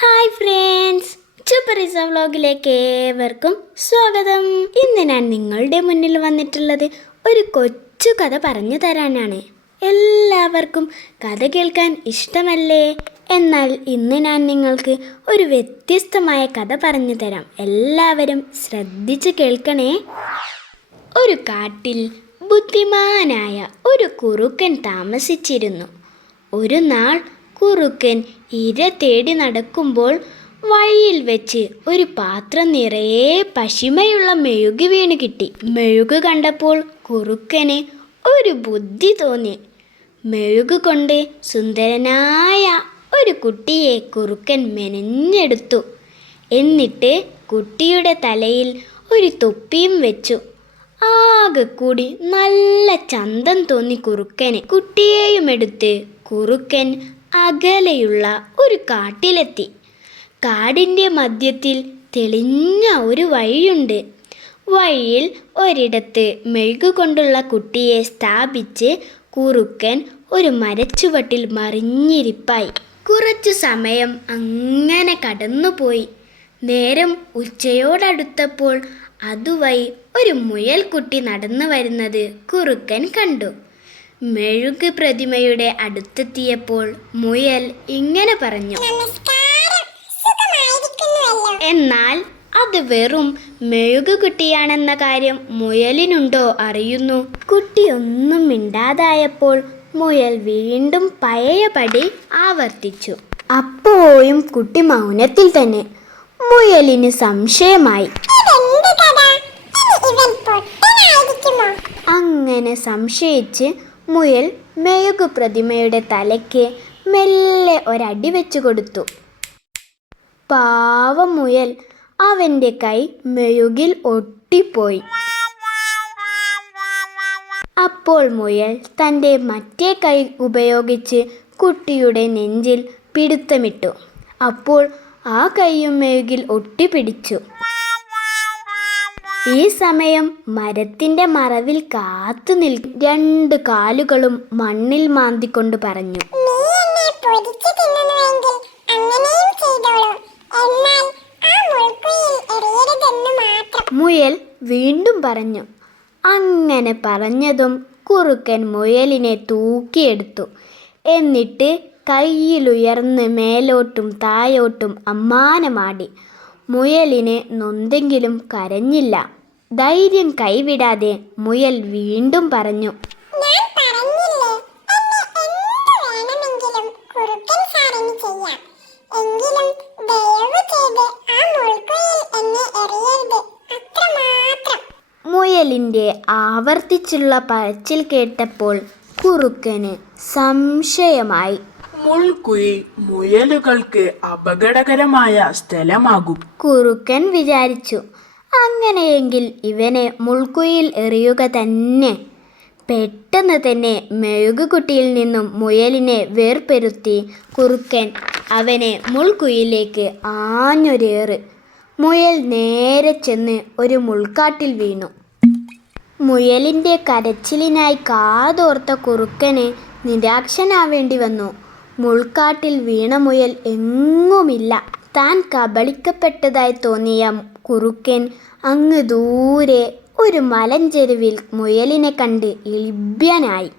Friends ചുപ്പറിസ വ്ലോഗിലേക്ക് ഏവർക്കും സ്വാഗതം ഇന്ന് ഞാൻ നിങ്ങളുടെ മുന്നിൽ വന്നിട്ടുള്ളത് ഒരു കൊച്ചു കഥ പറഞ്ഞു തരാനാണ് എല്ലാവർക്കും കഥ കേൾക്കാൻ ഇഷ്ടമല്ലേ എന്നാൽ ഇന്ന് ഞാൻ നിങ്ങൾക്ക് ഒരു വ്യത്യസ്തമായ കഥ പറഞ്ഞു തരാം എല്ലാവരും ശ്രദ്ധിച്ച് കേൾക്കണേ ഒരു കാട്ടിൽ ബുദ്ധിമാനായ ഒരു കുറുക്കൻ താമസിച്ചിരുന്നു ഒരു നാൾ കുറുക്കൻ ഇര തേടി നടക്കുമ്പോൾ വഴിയിൽ വെച്ച് ഒരു പാത്രം നിറയെ പശിമയുള്ള മെഴുക് വീണ് കിട്ടി. മെഴുക് കണ്ടപ്പോൾ കുറുക്കന് ഒരു ബുദ്ധി തോന്നി. മെഴുക് കൊണ്ട് സുന്ദരനായ ഒരു കുട്ടിയെ കുറുക്കൻ മെനഞ്ഞെടുത്തു. എന്നിട്ട് കുട്ടിയുടെ തലയിൽ ഒരു തൊപ്പിയും വെച്ചു. ആകെ കൂടി നല്ല ചന്തം തോന്നി കുറുക്കന്. കുട്ടിയെയും എടുത്ത് കുറുക്കൻ അകലെയുള്ള ഒരു കാട്ടിലെത്തി. കാടിന്റെ മധ്യത്തിൽ തെളിഞ്ഞ ഒരു വഴിയുണ്ട്. വഴിയിൽ ഒരിടത്ത് മെഴുകുകൊണ്ടുള്ള കുട്ടിയെ സ്ഥാപിച്ച് കുറുക്കൻ ഒരു മരച്ചുവട്ടിൽ മറിഞ്ഞിരിപ്പായി. കുറച്ചു സമയം അങ്ങനെ കടന്നുപോയി. നേരം ഉച്ചയോടടുത്തപ്പോൾ അതുവഴി ഒരു മുയൽക്കുട്ടി നടന്നു വരുന്നത് കുറുക്കൻ കണ്ടു. മെഴുക് പ്രതിമയുടെ അടുത്തെത്തിയപ്പോൾ മുയൽ ഇങ്ങനെ പറഞ്ഞു. എന്നാൽ അത് വെറും മെഴുക് കുട്ടിയാണെന്ന കാര്യം മുയലിനുണ്ടോ അറിയുന്നു. കുട്ടി ഒന്നും മിണ്ടാതായപ്പോൾ മുയൽ വീണ്ടും പഴയപടി ആവർത്തിച്ചു. അപ്പോഴും കുട്ടി മൗനത്തിൽ തന്നെ മുയലിന് സംശയമായി. അങ്ങനെ സംശയിച്ച് മുയൽ മെഴുകു പ്രതിമയുടെ തലയ്ക്ക് മെല്ലെ ഒരടി വെച്ചു കൊടുത്തു. പാവം മുയൽ അവന്റെ കൈ മെഴുകിൽ ഒട്ടിപ്പോയി. അപ്പോൾ മുയൽ തന്റെ മറ്റേ കൈ ഉപയോഗിച്ച് കുട്ടിയുടെ നെഞ്ചിൽ പിടുത്തമിട്ടു. അപ്പോൾ ആ കൈയും മെഴുകിൽ ഒട്ടിപ്പിടിച്ചു. ഈ സമയം മരത്തിന്റെ മറവിൽ കാത്തു നിൽ രണ്ട് കാലുകളും മണ്ണിൽ മാന്തിക്കൊണ്ട് പറഞ്ഞു. മുയൽ വീണ്ടും പറഞ്ഞു. അങ്ങനെ പറഞ്ഞതും കുറുക്കൻ മുയലിനെ തൂക്കിയെടുത്തു. എന്നിട്ട് കയ്യിലുയർന്ന് മേലോട്ടും തായോട്ടും അമ്മാനമാടി. മുയലിനെ നൊന്തെങ്കിലും കരഞ്ഞില്ല. ധൈര്യം കൈവിടാതെ മുയൽ വീണ്ടും പറഞ്ഞു മുയലിന്റെ ആവർത്തിച്ചുള്ള പറച്ചിൽ കേട്ടപ്പോൾ കുറുക്കന് സംശയമായി മുൾക്കുഴി മുയലുകൾക്ക് അപകടകരമായ സ്ഥലമാകും. കുറുക്കൻ വിചാരിച്ചു അങ്ങനെയെങ്കിൽ ഇവനെ മുൾക്കുയിൽ എറിയുക തന്നെ. പെട്ടെന്ന് തന്നെ മെഴുകുകുട്ടിയിൽ നിന്നും മുയലിനെ വേർപെരുത്തി കുറുക്കൻ അവനെ മുൾക്കുയിലേക്ക് ആഞ്ഞൊരേറ്. മുയൽ നേരെ ചെന്ന് ഒരു മുൾക്കാട്ടിൽ വീണു. മുയലിന്റെ കരച്ചിലിനായി കാതോർത്ത കുറുക്കന് നിരാക്ഷനാവേണ്ടി വന്നു. മുൾക്കാട്ടിൽ വീണ മുയൽ എങ്ങുമില്ല. താൻ കബളിക്കപ്പെട്ടതായി തോന്നിയ കുറുക്കൻ അങ്ങ് ദൂരെ ഒരു മലഞ്ചെരുവിൽ മുയലിനെ കണ്ട് ഇളിഭ്യനായി